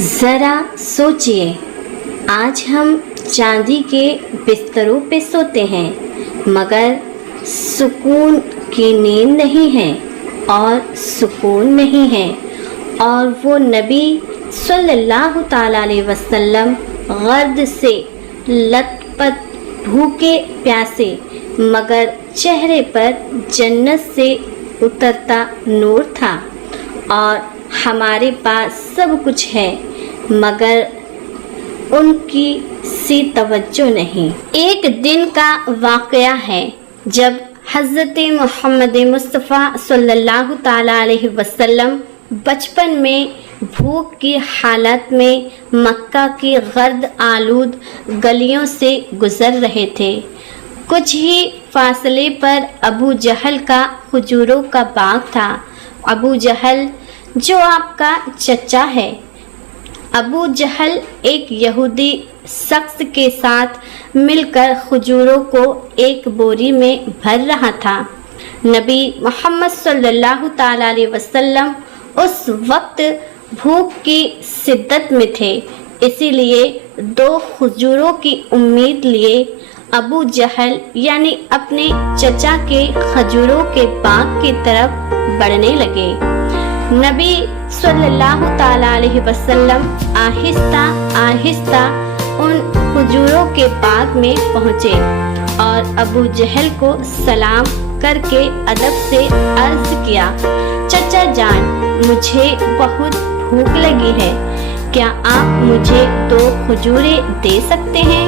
ذرا سوچئے، آج ہم چاندی کے بستروں پہ سوتے ہیں مگر سکون کی نیند نہیں ہے اور سکون نہیں ہے، اور وہ نبی صلی اللہ تعالیٰ علیہ وسلم غرد سے لت پت بھوکے پیاسے مگر چہرے پر جنت سے اترتا نور تھا، اور ہمارے پاس سب کچھ ہے مگر ان کی سی توجہ نہیں۔ ایک دن کا واقعہ ہے جب حضرت محمد مصطفیٰ صلی اللہ تعالیٰ علیہ وسلم بچپن میں بھوک کی حالت میں مکہ کی گرد آلود گلیوں سے گزر رہے تھے۔ کچھ ہی فاصلے پر ابو جہل کا کھجوروں کا باغ تھا۔ ابو جہل جو آپ کا چچا ہے، ابو جہل ایک یہودی شخص کے ساتھ مل کر کھجوروں کو ایک بوری میں بھر رہا تھا۔ نبی محمد صلی اللہ تعالیٰ علیہ وسلم اس وقت بھوک کی شدت میں تھے، اسی لیے 2 کھجوروں کی امید لیے ابو جہل یعنی اپنے چچا کے کھجوروں کے باغ کی طرف بڑھنے لگے۔ نبی صلی اللہ تعالیٰ علیہ وسلم آہستہ آہستہ ان کھجوروں کے باغ میں پہنچے اور ابو جہل کو سلام کر کے ادب سے عرض کیا، چچا جان، مجھے بہت بھوک لگی ہے، کیا آپ مجھے 2 کھجوریں دے سکتے ہیں؟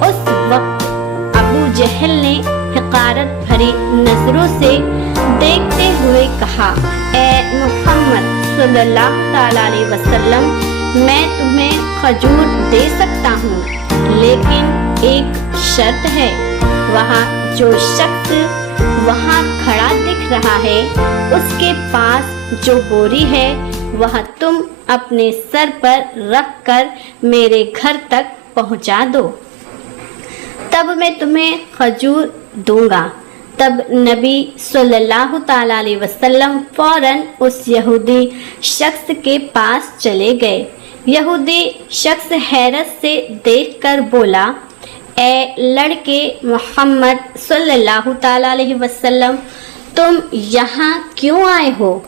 اس وقت ابو جہل نے حقارت بھری نظروں سے دیکھتے ہوئے کہا، اے محمد صلی اللہ تعالیٰ علیہ وسلم، میں تمہیں کھجور دے سکتا ہوں، لیکن ایک شرط ہے۔ وہاں جو شخص وہاں کھڑا دکھ رہا ہے، اس کے پاس جو بوری ہے وہ تم اپنے سر پر رکھ کر میرے گھر تک پہنچا دو، تب میں تمہیں کھجور دوں گا۔ تب نبی صلی اللہ تعالیٰ علیہ وسلم فوراً اس یہودی شخص کے پاس چلے گئے۔ یہودی شخص حیرت سے دیکھ کر بولا، اے لڑکے محمد صلی اللہ تعالیٰ علیہ وسلم، تم یہاں کیوں آئے ہو؟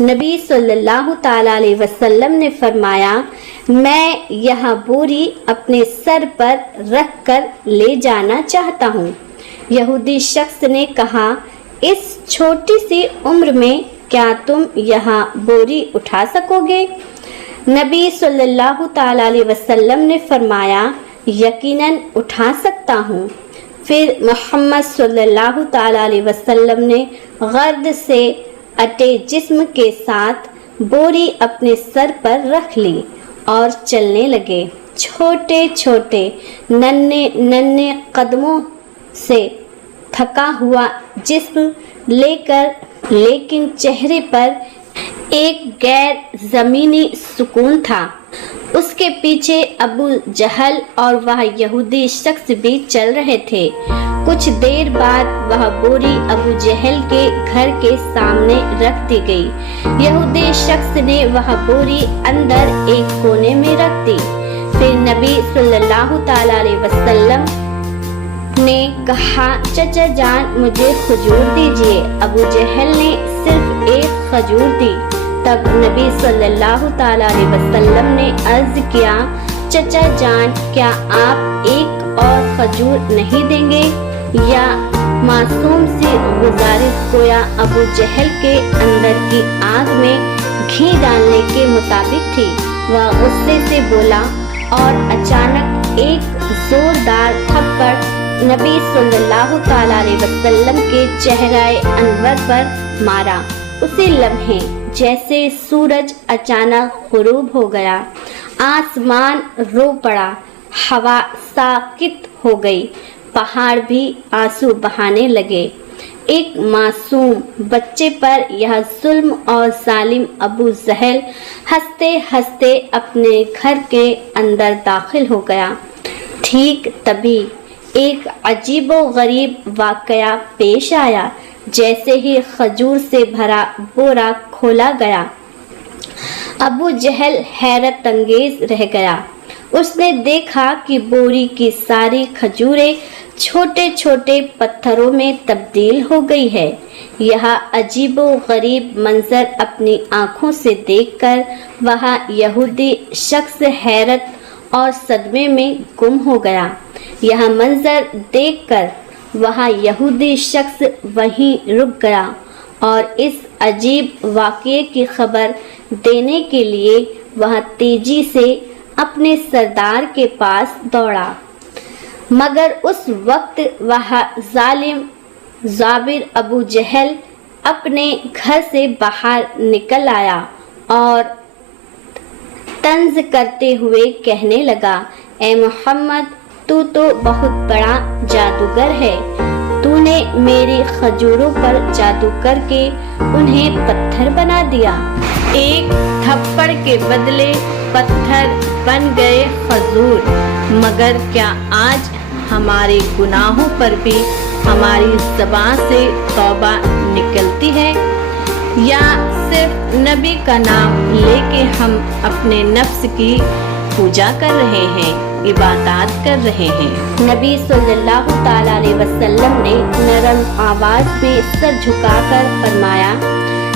نبی صلی اللہ تعالیٰ علیہ وسلم نے فرمایا، میں یہاں بوری اپنے سر پر رکھ کر لے جانا چاہتا ہوں۔ یہودی شخص نے کہا، اس چھوٹی سی عمر میں کیا تم یہاں بوری اٹھا سکو گے؟ نبی صلی اللہ تعالیٰ علیہ وسلم نے فرمایا، یقیناً اٹھا سکتا ہوں۔ پھر محمد صلی اللہ تعالیٰ علیہ وسلم نے گرد سے اٹے جسم کے ساتھ بوری اپنے سر پر رکھ لی اور چلنے لگے۔ چھوٹے چھوٹے ننھے ننھے قدموں سے تھکا ہوا جسم لے کر، لیکن چہرے پر ایک غیر زمینی سکون تھا۔ اس کے پیچھے ابو جہل اور وہ یہودی شخص بھی چل رہے تھے۔ کچھ دیر بعد وہ بوری ابو جہل کے گھر کے سامنے رکھ دی گئی۔ یہودی شخص نے وہ بوری اندر ایک کونے میں رکھ دی۔ پھر نبی صلی اللہ تعالیٰ علیہ وسلم نے کہا، چچا جان، مجھے کھجور دیجیے۔ ابو جہل نے صرف ایک کھجور دی۔ تب نبی صلی اللہ تعالیٰ علیہ وسلم نے عرض کیا، چچا جان، کیا آپ ایک اور کھجور نہیں دیں گے؟ یا معصوم سی گزارش گویا ابو جہل کے اندر کی آگ میں گھی ڈالنے کے مطابق تھی۔ وہ غصے سے بولا اور اچانک ایک زوردار تھپڑ نبی صلی اللہ تعالیٰ علیہ وسلم کے چہرہ انور پر مارا۔ اسی لمحے جیسے سورج اچانک غروب ہو گیا، آسمان رو پڑا، ہوا ساکت ہو گئی، پہاڑ بھی آنسو بہانے لگے۔ ایک معصوم بچے پر یہ ظلم اور ظالم ابو جہل ہنستے ہنستے اپنے گھر کے اندر داخل ہو گیا۔ ٹھیک تبھی ایک عجیب و غریب واقعہ پیش آیا۔ جیسے ہی کھجور سے بھرا بورا کھولا گیا، ابو جہل حیرت انگیز رہ گیا۔ اس نے دیکھا کہ بوری کی ساری کھجوریں چھوٹے چھوٹے پتھروں میں تبدیل ہو گئی ہے۔ یہ عجیب و غریب منظر اپنی آنکھوں سے دیکھ کر وہاں یہودی شخص حیرت اور صدمے میں گم ہو گیا۔ یہ منظر دیکھ کر وہاں یہودی شخص وہیں رک گیا اور اس عجیب واقعے کی خبر دینے کے لیے وہاں تیزی سے اپنے سردار کے پاس دوڑا، مگر اس وقت وہاں ظالم جابر ابو جہل اپنے گھر سے باہر نکل آیا اور طنز کرتے ہوئے کہنے لگا، اے محمد، تو بہت بڑا جادوگر ہے۔ تو نے میری کھجوروں پر جادو کر کے انہیں پتھر بنا دیا۔ ایک تھپڑ کے بدلے پتھر بن گئے کھجور۔ مگر کیا آج ہمارے گناہوں پر بھی ہماری زبان سے توبہ نکلتی ہے، یا صرف نبی کا نام لے کے ہم اپنے نفس کی پوجا کر رہے ہیں، عبادات کر رہے ہیں؟ نبی صلی اللہ تعالیٰ علیہ وسلم نے نرم آواز میں سر جھکا کر فرمایا،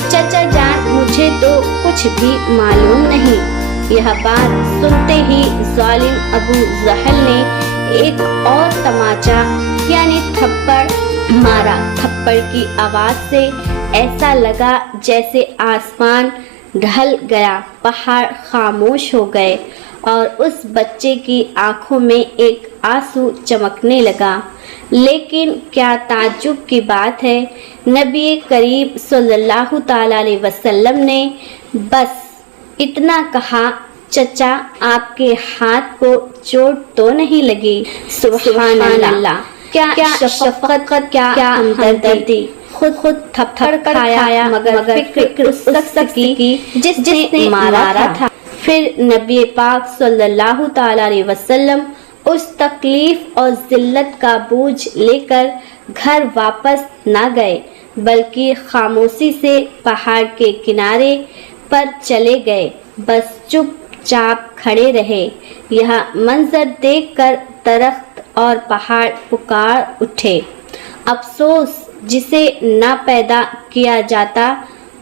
چچا جان، مجھے تو کچھ بھی معلوم نہیں۔ یہ بات سنتے ہی ظالم ابو جہل نے ایک اور تماچا یعنی تھپڑ مارا۔ تھپڑ کی آواز سے ایسا لگا جیسے آسمان ڈھل گیا، پہاڑ خاموش ہو گئے اور اس بچے کی آنکھوں میں ایک آنسو چمکنے لگا۔ لیکن کیا تعجب کی بات ہے، نبی کریم صلی اللہ تعالیٰ علیہ وسلم نے بس اتنا کہا، چچا آپ کے ہاتھ کو چوٹ تو نہیں لگی؟ سبحان اللہ، کیا شفقت، کیا ہمدردی! خود تھپڑ کھایا مگر فکر اس شخص کی جس نے مارا تھا۔ پھر نبی پاک صلی اللہ تعالیٰ علیہ وسلم اس تکلیف اور ذلت کا بوجھ لے کر گھر واپس نہ گئے، بلکہ خاموشی سے پہاڑ کے کنارے پر چلے گئے، بس چپ چاپ کھڑے رہے۔ یہ منظر دیکھ کر درخت اور پہاڑ پکار اٹھے، افسوس جسے نہ پیدا کیا جاتا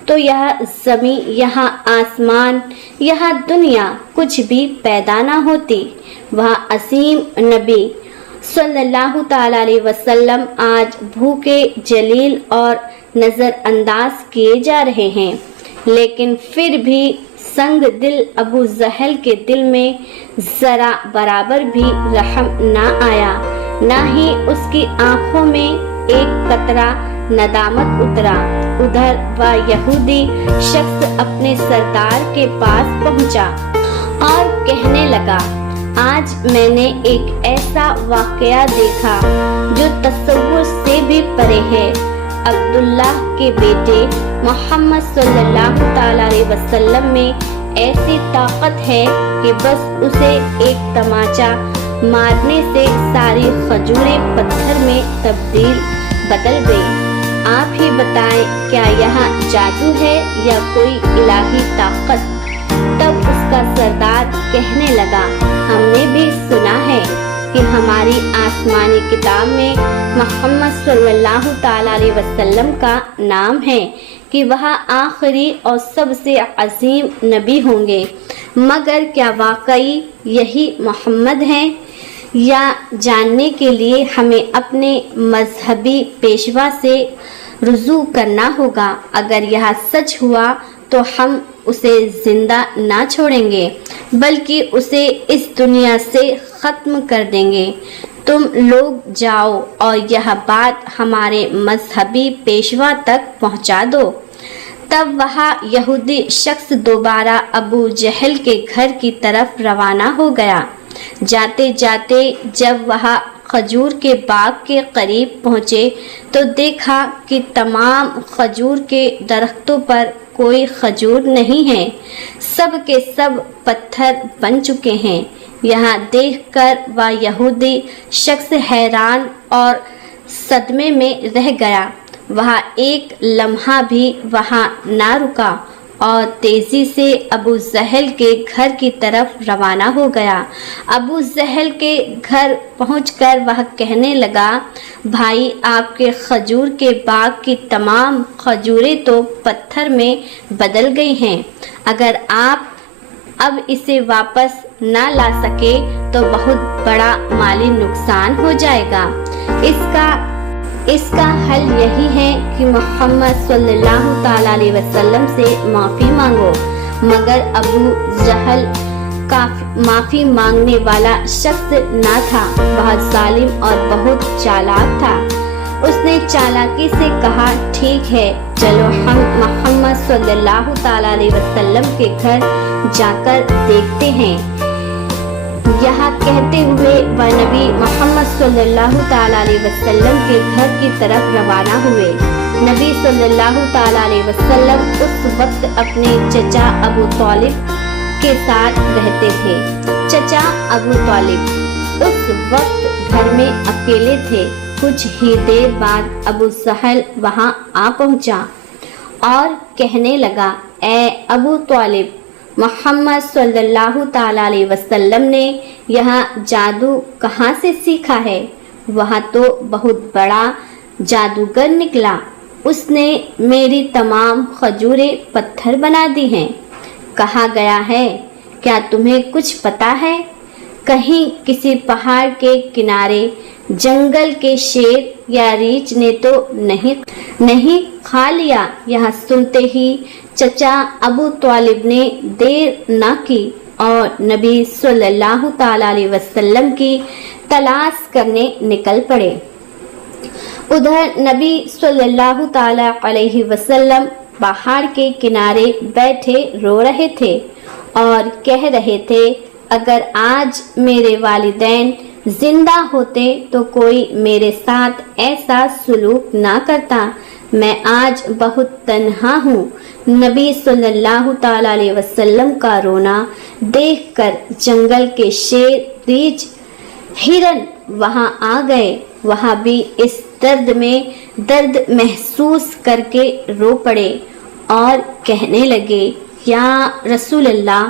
تو یہ زمین، یہاں آسمان، یہاں دنیا کچھ بھی پیدا نہ ہوتی۔ وہاں عظیم نبی صلی اللہ تعالیٰ علیہ وسلم آج بھوکے، جلیل اور نظر انداز کیے جا رہے ہیں، لیکن پھر بھی سنگ دل ابو جہل کے دل میں ذرا برابر بھی رحم نہ آیا، نہ ہی اس کی آنکھوں میں ایک قطرہ ندامت اترا۔ ادھر وہ یہودی شخص اپنے سردار کے پاس پہنچا اور کہنے لگا، آج میں نے ایک ایسا واقعہ دیکھا جو تصور سے بھی پرے ہے۔ عبداللہ کے بیٹے محمد صلی اللہ تعالیٰ علیہ وسلم میں ایسی طاقت ہے کہ بس اسے ایک تماچا مارنے سے ساری کھجوریں پتھر میں بدل گئی۔ آپ ہی بتائیں، کیا یہاں جادو ہے یا کوئی الہی طاقت؟ تب اس کا سردار کہنے لگا، ہم نے بھی سنا ہے کہ ہماری آسمانی کتاب میں محمد صلی اللہ تعالیٰ علیہ وسلم کا نام ہے کہ وہ آخری اور سب سے عظیم نبی ہوں گے، مگر کیا واقعی یہی محمد ہیں؟ یا جاننے کے لیے ہمیں اپنے مذہبی پیشوا سے رجوع کرنا ہوگا۔ اگر یہ سچ ہوا تو ہم اسے زندہ نہ چھوڑیں گے، بلکہ اسے اس دنیا سے ختم کر دیں گے۔ تم لوگ جاؤ اور یہ بات ہمارے مذہبی پیشوا تک پہنچا دو۔ تب وہ یہودی شخص دوبارہ ابو جہل کے گھر کی طرف روانہ ہو گیا۔ جاتے جاتے جب وہ کھجور کے باغ کے قریب پہنچے تو دیکھا کہ تمام کھجور کے درختوں پر کوئی کھجور نہیں ہے، سب کے سب پتھر بن چکے ہیں۔ یہاں دیکھ کر وہ یہودی شخص حیران اور صدمے میں رہ گیا۔ وہ ایک لمحہ بھی وہاں نہ رکا اور تیزی سے ابو جہل کے گھر کی طرف روانہ ہو گیا۔ ابو جہل کے گھر پہنچ کر وہ کہنے لگا، بھائی آپ کے کھجور کے باغ کی تمام کھجوریں تو پتھر میں بدل گئی ہیں، اگر آپ اب اسے واپس نہ لا سکے تو بہت بڑا مالی نقصان ہو جائے گا۔ اس کا حل یہی ہے کہ محمد صلی اللہ تعالی علیہ وسلم سے معافی مانگو۔ مگر ابو جہل معافی مانگنے والا شخص نہ تھا، بہت ظالم اور بہت چالاک تھا۔ اس نے چالاکی سے کہا، ٹھیک ہے چلو ہم محمد صلی اللہ تعالی علیہ وسلم کے گھر جا کر دیکھتے ہیں۔ یہاں کہتے ہوئے وہ نبی محمد صلی اللہ تعالی علیہ وسلم کے گھر کی طرف روانہ ہوئے۔ نبی صلی اللہ تعالی علیہ وسلم اس وقت اپنے چچا ابو طالب کے ساتھ رہتے تھے۔ چچا ابو طالب اس وقت گھر میں اکیلے تھے۔ کچھ ہی دیر بعد ابو جہل وہاں آ پہنچا اور کہنے لگا، اے ابو طالب، محمد صلی اللہ تعالی علیہ وسلم نے یہاں جادو کہاں سے سیکھا ہے؟ وہاں تو بہت بڑا جادوگر نکلا، اس نے میری تمام کھجوریں پتھر بنا دی ہیں۔ کہا گیا ہے، کیا تمہیں کچھ پتا ہے؟ کہیں کسی پہاڑ کے کنارے جنگل کے شیر یا ریچھ نے تو نہیں کھا لیا؟ یہاں سنتے ہی چچا ابو طالب نے دیر نہ کی اور نبی صلی اللہ تعالی علیہ وسلم کی تلاش کرنے نکل پڑے۔ ادھر نبی صلی اللہ تعالی علیہ وسلم پہاڑ کے کنارے بیٹھے رو رہے تھے اور کہہ رہے تھے، اگر آج میرے والدین زندہ ہوتے تو کوئی میرے ساتھ ایسا سلوک نہ کرتا، میں آج بہت تنہا ہوں۔ نبی صلی اللہ تعالی علیہ وسلم کا رونا دیکھ کر جنگل کے شیر، ریچھ، ہرن وہاں آ گئے۔ وہاں بھی اس درد محسوس کر کے رو پڑے اور کہنے لگے، یا رسول اللہ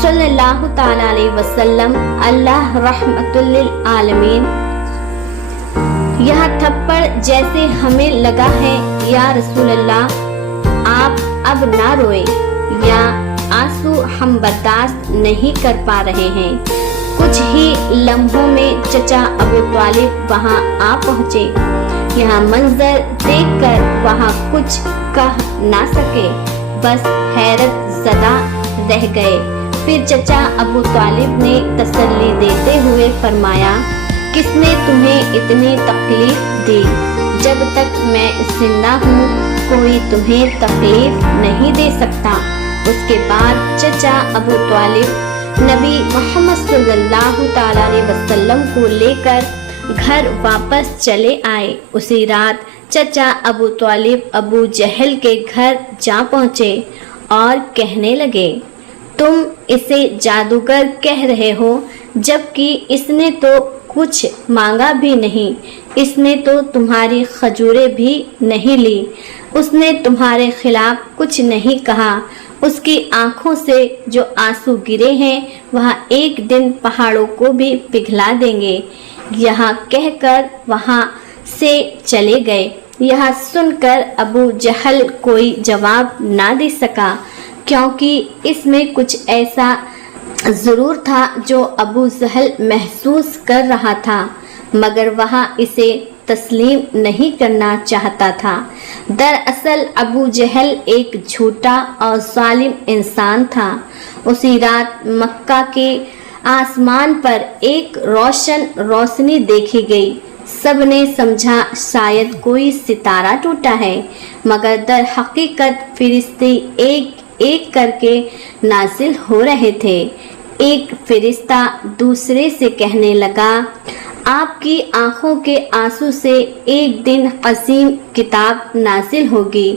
صلی اللہ تعالی علیہ وسلم، اللہ رحمت للعالمین، یہاں تھپڑ جیسے ہمیں لگا ہے، یا رسول اللہ آپ اب نہ روئے، یا آنسو ہم برداشت نہیں کر پا رہے ہیں۔ کچھ ہی لمحوں میں چچا ابو طالب وہاں آ پہنچے۔ یہاں منظر دیکھ کر وہاں کچھ کہہ نہ سکے، بس حیرت زدہ رہ گئے۔ پھر چچا ابو طالب نے تسلی دیتے ہوئے فرمایا، کس نے تمہیں اتنی تکلیف دی؟ جب تک میں زندہ ہوں کوئی تمہیں تکلیف نہیں دے سکتا۔ اس کے بعد چچا ابو طالب نبی محمد صلی اللہ تعالی علیہ وسلم کو لے کر گھر واپس چلے آئے۔ اسی رات چچا ابو طالب ابو جہل کے گھر جا پہنچے اور کہنے لگے، تم اسے جادوگر کہہ رہے ہو جبکہ اس نے تو کچھ مانگا بھی نہیں، اس نے تو تمہاری کھجوریں بھی نہیں لی، اس نے تمہارے خلاف کچھ نہیں کہا، اس کی آنکھوں سے جو آنسو گرے ہیں وہ ایک دن پہاڑوں کو بھی پگھلا دیں گے۔ یہاں کہہ کر وہاں سے چلے گئے۔ یہاں سن کر ابو جہل کوئی جواب نہ دے سکا، کیونکہ اس میں کچھ ایسا ضرور تھا جو ابو جہل محسوس کر رہا تھا، مگر وہاں اسے تسلیم نہیں کرنا چاہتا تھا۔ دراصل ابو جہل ایک جھوٹا اور ظالم انسان تھا۔ اسی رات مکہ کے آسمان پر ایک روشنی دیکھی گئی۔ سب نے سمجھا شاید کوئی ستارہ ٹوٹا ہے، مگر در حقیقت فرشتے ایک ایک کر کے نازل ہو رہے تھے۔ ایک فرشتہ دوسرے سے کہنے لگا، آپ کی آنکھوں کے آنسو سے ایک دن عظیم کتاب نازل ہوگی،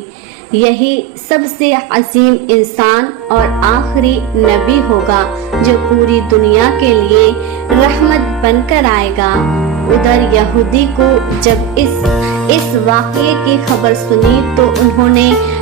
یہی سب سے عظیم انسان اور آخری نبی ہوگا جو پوری دنیا کے لیے رحمت بن کر آئے گا۔ ادھر یہودی کو جب اس واقعے کی خبر سنی تو انہوں نے